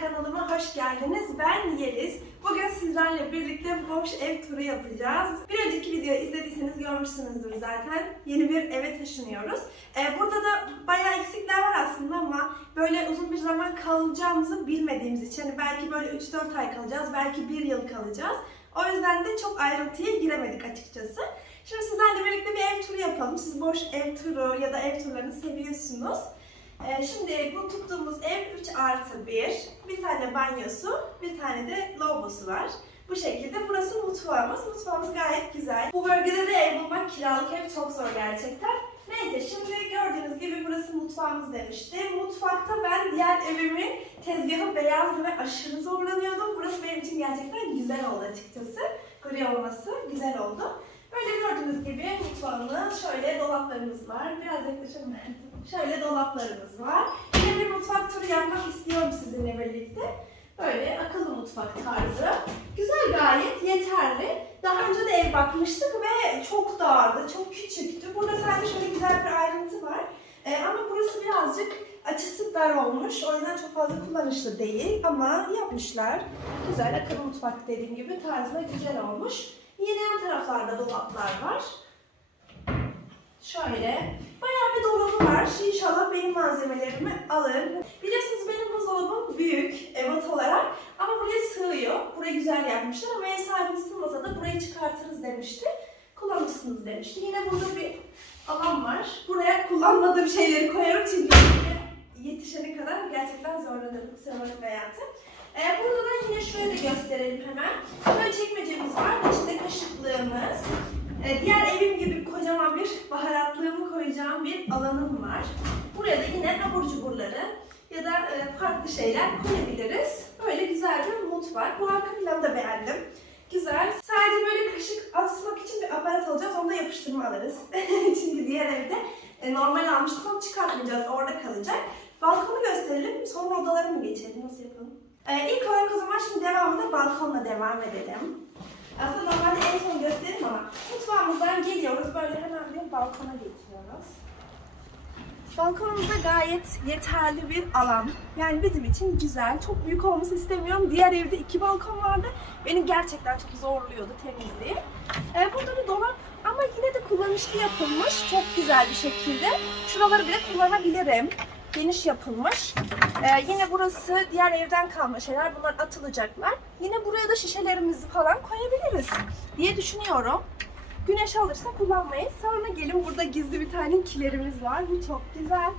kanalıma hoş geldiniz. Ben Yeliz. Bugün sizlerle birlikte boş ev turu yapacağız. Bir önceki videoyu izlediyseniz görmüşsünüzdür zaten. Yeni bir eve taşınıyoruz. Ee, burada da bayağı eksikler var aslında ama böyle uzun bir zaman kalacağımızı bilmediğimiz için hani belki böyle 3-4 ay kalacağız, belki 1 yıl kalacağız. O yüzden de çok ayrıntıya giremedik açıkçası. Şimdi sizlerle birlikte bir ev turu yapalım. Siz boş ev turu ya da ev turlarını seviyorsunuz. Ee, şimdi bu tuttuğumuz ev 3 artı 1. Bir tane banyosu, bir tane de lavabosu var. Bu şekilde burası mutfağımız. Mutfağımız gayet güzel. Bu bölgede de ev bulmak, kiralık ev çok zor gerçekten. Neyse şimdi gördüğünüz gibi burası mutfağımız demişti. Mutfakta ben diğer evimin tezgahı beyazdı ve aşırı zorlanıyordum. Burası benim için gerçekten güzel oldu açıkçası. Gri olması güzel oldu. Böyle gördüğünüz gibi mutfağımız şöyle dolaplarımız var. Biraz yaklaşalım. Şöyle dolaplarımız var. Yine bir mutfak turu yapmak istiyorum sizinle birlikte. Böyle akıllı mutfak tarzı. Güzel gayet yeterli. Daha önce de ev bakmıştık ve çok dardı, çok küçüktü. Burada sadece şöyle güzel bir ayrıntı var. Ee, ama burası birazcık açısı dar olmuş. O yüzden çok fazla kullanışlı değil ama yapmışlar. Güzel akıllı mutfak dediğim gibi tarzında güzel olmuş. Yine yan taraflarda dolaplar var. Şöyle bayağı bir dolabı var. İnşallah benim malzemelerimi alır. Biliyorsunuz benim buzdolabım büyük ebat olarak ama buraya sığıyor. Burayı güzel yapmışlar ama ev sahibi sığmasa da burayı çıkartırız demişti. Kullanırsınız demişti. Yine burada bir alan var. Buraya kullanmadığım şeyleri koyarım çünkü yetişene kadar gerçekten zorladım sanırım hayatım. Ee, burada da yine şöyle gösterelim hemen. Böyle çekmecemiz var. İçinde kaşıklığımız. Ee, diğer evim gibi kocaman bir baharatlığımı koyacağım bir alanım var. Buraya da yine abur cuburları ya da e, farklı şeyler koyabiliriz. Böyle güzel bir mutfak. Bu arka planı da beğendim. Güzel. Sadece böyle kaşık asmak için bir aparat alacağız. Onu da yapıştırma alırız. Çünkü diğer evde e, normal almıştık ama çıkartmayacağız. Orada kalacak. Balkonu gösterelim. Sonra odalara mı geçelim? Nasıl yapalım? Ee, ilk olarak o zaman şimdi devamında balkonla devam edelim. Aslında normalde en son gösteririm ama mutfağımızdan geliyoruz. Böyle hemen bir balkona geçiyoruz. Balkonumuzda gayet yeterli bir alan. Yani bizim için güzel. Çok büyük olmasını istemiyorum. Diğer evde iki balkon vardı. Beni gerçekten çok zorluyordu temizliği. Ee, burada bir dolap ama yine de kullanışlı yapılmış. Çok güzel bir şekilde. Şuraları bile kullanabilirim. Geniş yapılmış. Ee, yine burası diğer evden kalma şeyler. Bunlar atılacaklar. Yine buraya da şişelerimizi falan koyabiliriz diye düşünüyorum. Güneş alırsa kullanmayız. Sonra gelin burada gizli bir tane kilerimiz var. Bu çok güzel.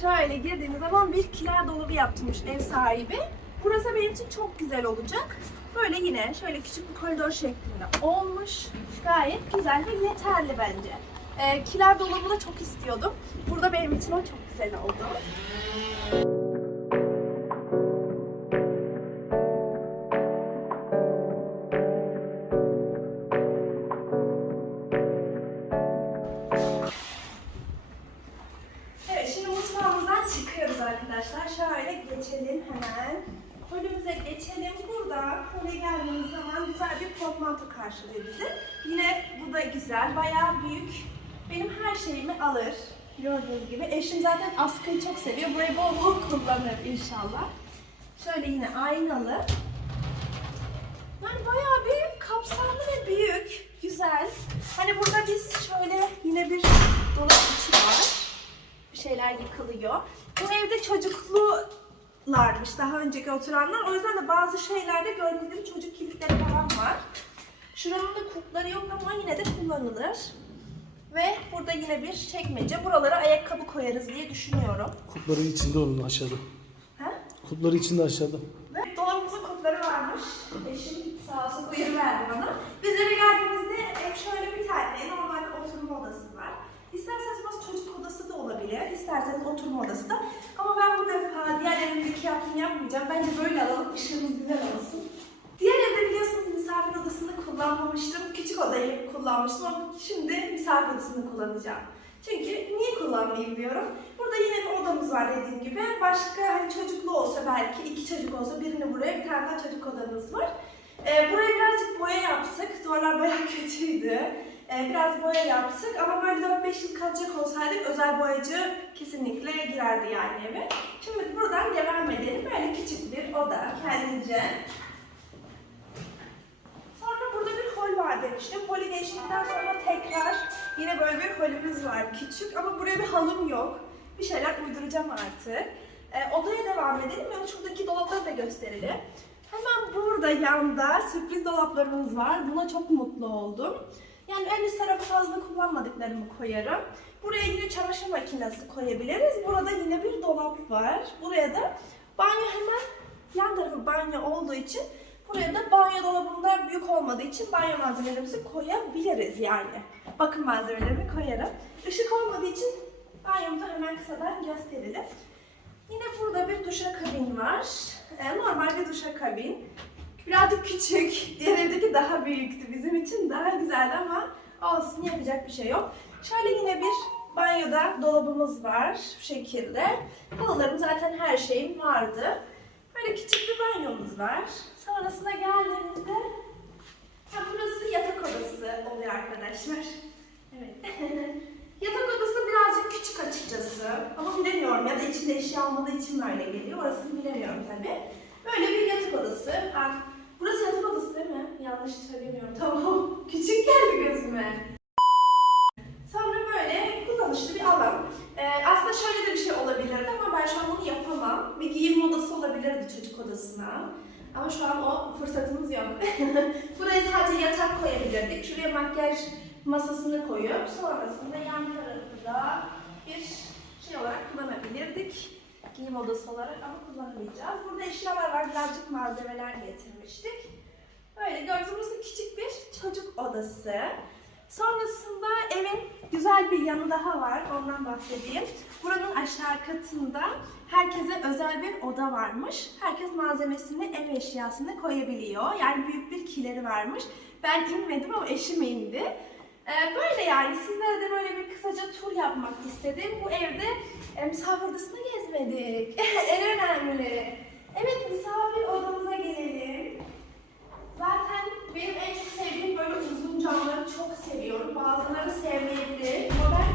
Şöyle girdiğiniz zaman bir kiler dolabı yaptırmış ev sahibi. Burası benim için çok güzel olacak. Böyle yine şöyle küçük bir koridor şeklinde olmuş. Gayet güzel ve yeterli bence. Ee, kiler dolabı da çok istiyordum. Burada benim için o çok güzel oldu. Evet şimdi mutfağımızdan çıkıyoruz arkadaşlar. Şöyle geçelim hemen. Önümüze geçelim. Burada böyle geldiğimiz zaman güzel bir portmanto karşılıyor bizi. Yine bu da güzel. Bayağı büyük. Benim her şeyimi alır. Gördüğünüz gibi. Eşim zaten askıyı çok seviyor. Burayı bol bol kullanır inşallah. Şöyle yine aynalı. Yani bayağı bir kapsamlı ve büyük. Güzel. Hani burada biz şöyle yine bir dolap içi var bir şeyler yıkılıyor. Bu evde çocuklularmış daha önceki oturanlar. O yüzden de bazı şeylerde gördüğünüz gibi çocuk kilitleri falan var. Şuranın da kulpları yok ama yine de kullanılır. Ve burada yine bir çekmece. Buralara ayakkabı koyarız diye düşünüyorum. Kupları içinde onun aşağıda. Ha? Kupları içinde aşağıda. Ve dolabımızın kulpları varmış. Eşim sağ olsun uyarı verdi bana. Biz eve geldiğimizde ev şöyle bir tane normal oturma odası var. İsterseniz burası çocuk odası da olabilir. İsterseniz oturma odası da. Ama ben bu defa diğer evimdeki yaptığımı yapmayacağım. Bence böyle alalım. ışığımız güzel olsun. Diğer evde biliyorsunuz misafir odasını kullanmamıştım. Küçük odayı kullanmıştım ama şimdi misafir odasını kullanacağım. Çünkü niye kullanmayayım diyorum. Burada yine bir odamız var dediğim gibi. Başka hani çocuklu olsa belki iki çocuk olsa birini buraya bir tane daha çocuk odamız var. Ee, buraya birazcık boya yaptık. Duvarlar bayağı kötüydü. Ee, biraz boya yaptık ama böyle 4-5 yıl kalacak olsaydık özel boyacı kesinlikle girerdi yani eve. Şimdi buradan devam edelim. Böyle bence. Sonra burada bir hol var demiştim. Holü geçtikten sonra tekrar yine böyle bir holümüz var küçük ama buraya bir halım yok. Bir şeyler uyduracağım artık. Ee, odaya devam edelim. Yani şuradaki dolapları da gösterelim. Hemen burada yanda sürpriz dolaplarımız var. Buna çok mutlu oldum. Yani en üst tarafı fazla kullanmadıklarımı koyarım. Buraya yine çamaşır makinesi koyabiliriz. Burada yine bir dolap var. Buraya da banyo hemen yan tarafı banyo olduğu için buraya da banyo dolabında büyük olmadığı için banyo malzemelerimizi koyabiliriz yani. Bakım malzemelerimi koyarım. Işık olmadığı için banyomuzu hemen kısadan gösterelim. Yine burada bir duşakabin var. Ee, normal bir duşakabin. Birazcık küçük. Diğer evdeki daha büyüktü. Bizim için daha güzeldi ama olsun yapacak bir şey yok. Şöyle yine bir banyoda dolabımız var. Şu şekilde. Halılarım zaten her şeyim vardı. Böyle küçük bir banyomuz var. Sonrasında geldiğimizde ha, burası yatak odası oluyor arkadaşlar. Evet. yatak odası birazcık küçük açıkçası. Ama bilemiyorum ya da içinde eşya olmadığı için böyle geliyor. Orasını bilemiyorum tabii. Böyle bir yatak odası. Ha, burası yatak odası değil mi? Yanlış söylemiyorum. Tamam. Küçük geldi gözüme. Sonra böyle kullanışlı bir alan. Ee, aslında şöyle de bir şey olabilirdi ama ben şu an bunu yapamam. Bir giyinme odası olabilirdi çocuk odasına. Ama şu an o fırsatımız yok. Buraya sadece yatak koyabilirdik. Şuraya makyaj masasını koyup sonrasında yan tarafı bir şey olarak kullanabilirdik. Giyim odası olarak ama kullanamayacağız. Burada eşyalar var. Birazcık malzemeler getirmiştik. Böyle gördüğünüz küçük bir çocuk odası. Sonrasında evin güzel bir yanı daha var. Ondan bahsedeyim. Buranın aşağı katında herkese özel bir oda varmış. Herkes malzemesini, ev eşyasını koyabiliyor. Yani büyük bir kileri varmış. Ben inmedim ama eşim indi. Ee, böyle yani sizlere de böyle bir kısaca tur yapmak istedim. Bu evde e, misafir odasını gezmedik. en önemli. Evet misafir odamıza gelelim. Zaten benim en çok sevdiğim böyle uzun camları çok seviyorum. Bazıları sevmeyebilir ama ben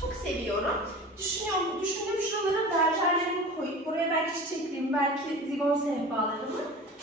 çok seviyorum. Düşünüyorum, düşündüm şuralara berjerlerimi koyup buraya belki çiçekliyim, belki zigon sehpalarımı.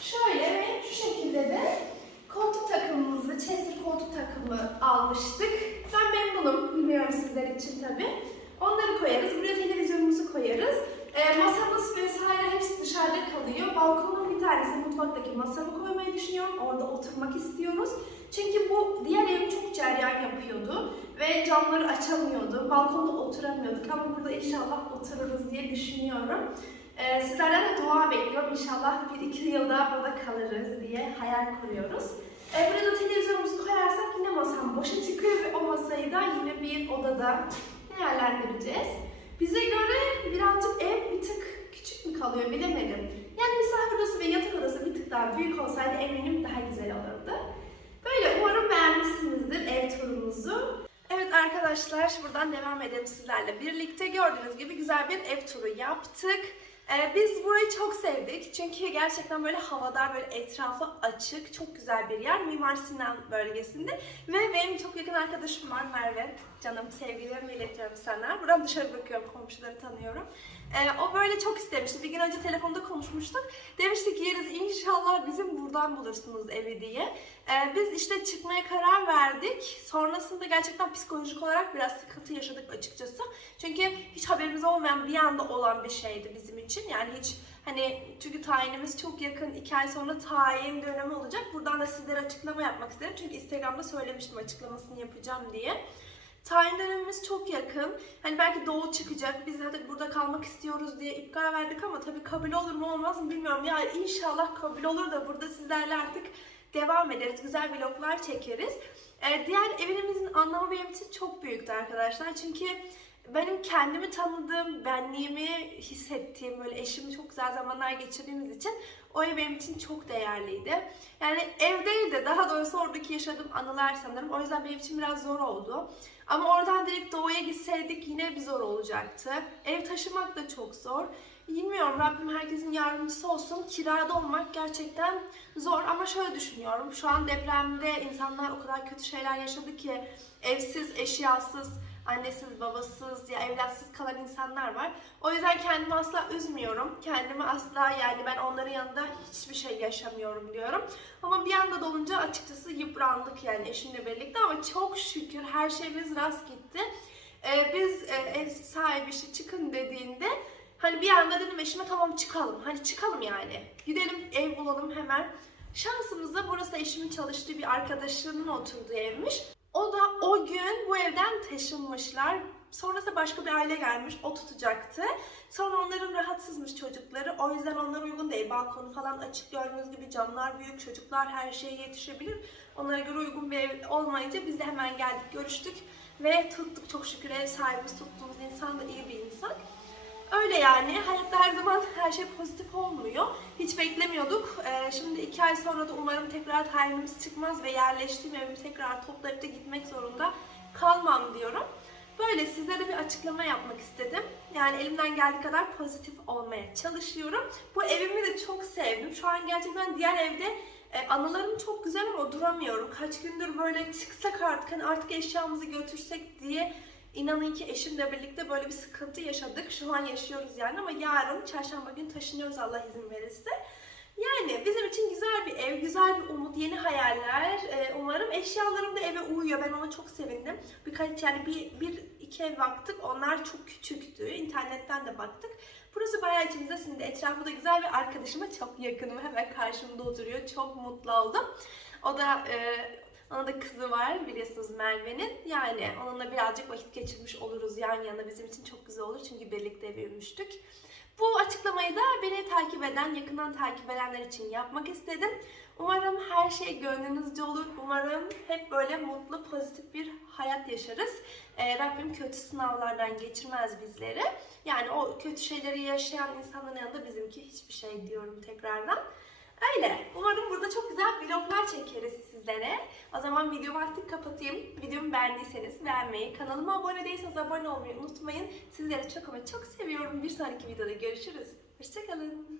Şöyle ve şu şekilde de koltuk takımımızı, Chester koltuk takımı almıştık. Ben memnunum, için tabii. Onları koyarız, buraya televizyonumuzu koyarız. Ee, masamız vesaire hepsi dışarıda kalıyor. Balkonun bir tanesi mutfaktaki masamı koymayı düşünüyorum. Orada oturmak istiyoruz. Çünkü bu diğer evim çok ceryan yapıyordu ve camları açamıyordu. Balkonda oturamıyorduk ama burada inşallah otururuz diye düşünüyorum. Ee, sizlerden de dua bekliyorum. İnşallah bir iki yılda burada kalırız diye hayal kuruyoruz. Ee, buraya televizyonumuzu koyarsak yine masam boşa çıkıyor ve o masayı da yine bir odada değerlendireceğiz. Bize göre birazcık ev bir tık küçük mü kalıyor bilemedim. Yani misafir odası ve yatak odası bir tık daha büyük olsaydı eminim daha güzel olurdu. Böyle umarım beğenmişsinizdir ev turumuzu. Evet arkadaşlar buradan devam edelim sizlerle birlikte. Gördüğünüz gibi güzel bir ev turu yaptık. Ee, biz burayı çok sevdik çünkü gerçekten böyle havadar, böyle etrafı açık, çok güzel bir yer. Mimar Sinan bölgesinde ve benim çok yakın arkadaşım var Merve. Canım sevgilerimi iletiyorum sana. Buradan dışarı bakıyorum, komşuları tanıyorum. Ee, o böyle çok istemişti. Bir gün önce telefonda konuşmuştuk. Demiştik Yeriz inşallah bizim buradan bulursunuz evi diye. Ee, biz işte çıkmaya karar verdik. Sonrasında gerçekten psikolojik olarak biraz sıkıntı yaşadık açıkçası. Çünkü hiç haberimiz olmayan bir anda olan bir şeydi bizim için. Yani hiç hani çünkü tayinimiz çok yakın. iki ay sonra tayin dönemi olacak. Buradan da sizlere açıklama yapmak istedim. Çünkü Instagram'da söylemiştim açıklamasını yapacağım diye. Tayin dönemimiz çok yakın. Hani belki doğu çıkacak. Biz hadi burada kalmak istiyoruz diye iptal verdik ama tabii kabul olur mu olmaz mı bilmiyorum. Ya inşallah kabul olur da burada sizlerle artık devam ederiz. Güzel vloglar çekeriz. Ee, diğer evimizin anlamı benim için çok büyüktü arkadaşlar. Çünkü benim kendimi tanıdığım, benliğimi hissettiğim, böyle eşimle çok güzel zamanlar geçirdiğimiz için o ev benim için çok değerliydi. Yani ev değil de daha doğrusu oradaki yaşadığım anılar sanırım. O yüzden benim için biraz zor oldu. Ama oradan direkt doğuya gitseydik yine bir zor olacaktı. Ev taşımak da çok zor. Bilmiyorum Rabbim herkesin yardımcısı olsun. Kirada olmak gerçekten zor ama şöyle düşünüyorum. Şu an depremde insanlar o kadar kötü şeyler yaşadı ki evsiz, eşyasız, annesiz, babasız ya evlatsız kalan insanlar var. O yüzden kendimi asla üzmüyorum. Kendimi asla yani ben onların yanında hiçbir şey yaşamıyorum diyorum. Ama bir anda dolunca açıkçası yıprandık yani eşimle birlikte ama çok şükür her şeyimiz rast gitti. Ee, biz e, ev sahibi işte çıkın dediğinde hani bir anda dedim eşime tamam çıkalım. Hani çıkalım yani. Gidelim ev bulalım hemen. Şansımıza burası eşimin çalıştığı bir arkadaşının oturduğu evmiş. O da o gün bu evden taşınmışlar. Sonrasında başka bir aile gelmiş, o tutacaktı. Sonra onların rahatsızmış çocukları. O yüzden onlara uygun değil. Balkonu falan açık gördüğünüz gibi camlar büyük, çocuklar her şeye yetişebilir. Onlara göre uygun bir ev olmayınca biz de hemen geldik, görüştük. Ve tuttuk çok şükür ev sahibimiz tuttuğumuz insan da iyi bir insan. Öyle yani. Hayatta her zaman her şey pozitif olmuyor. Hiç beklemiyorduk. Ee, şimdi iki ay sonra da umarım tekrar tayinimiz çıkmaz ve yerleştiğim evimi tekrar toplayıp da gitmek zorunda kalmam diyorum. Böyle sizlere bir açıklama yapmak istedim. Yani elimden geldiği kadar pozitif olmaya çalışıyorum. Bu evimi de çok sevdim. Şu an gerçekten diğer evde e, anılarım çok güzel ama duramıyorum. Kaç gündür böyle çıksak artık hani artık eşyamızı götürsek diye İnanın ki eşimle birlikte böyle bir sıkıntı yaşadık. Şu an yaşıyoruz yani ama yarın çarşamba günü taşınıyoruz Allah izin verirse. Yani bizim için güzel bir ev, güzel bir umut, yeni hayaller. Ee, umarım eşyalarım da eve uyuyor. Ben ona çok sevindim. Birkaç yani bir, bir iki ev baktık. Onlar çok küçüktü. İnternetten de baktık. Burası bayağı içimize sindi. Etrafı da güzel ve arkadaşıma çok yakınım. Hemen karşımda oturuyor. Çok mutlu oldum. O da e, ona da kızı var biliyorsunuz Merve'nin. Yani onunla birazcık vakit geçirmiş oluruz yan yana. Bizim için çok güzel olur çünkü birlikte büyümüştük. Bu açıklamayı da beni takip eden, yakından takip edenler için yapmak istedim. Umarım her şey gönlünüzce olur. Umarım hep böyle mutlu, pozitif bir hayat yaşarız. Ee, Rabbim kötü sınavlardan geçirmez bizleri. Yani o kötü şeyleri yaşayan insanların yanında bizimki hiçbir şey diyorum tekrardan. Öyle. Umarım burada çok güzel vloglar çekeriz sizlere. O zaman videomu artık kapatayım. Videomu beğendiyseniz beğenmeyi, kanalıma abone değilseniz abone olmayı unutmayın. Sizleri çok ama çok seviyorum. Bir sonraki videoda görüşürüz. Hoşçakalın.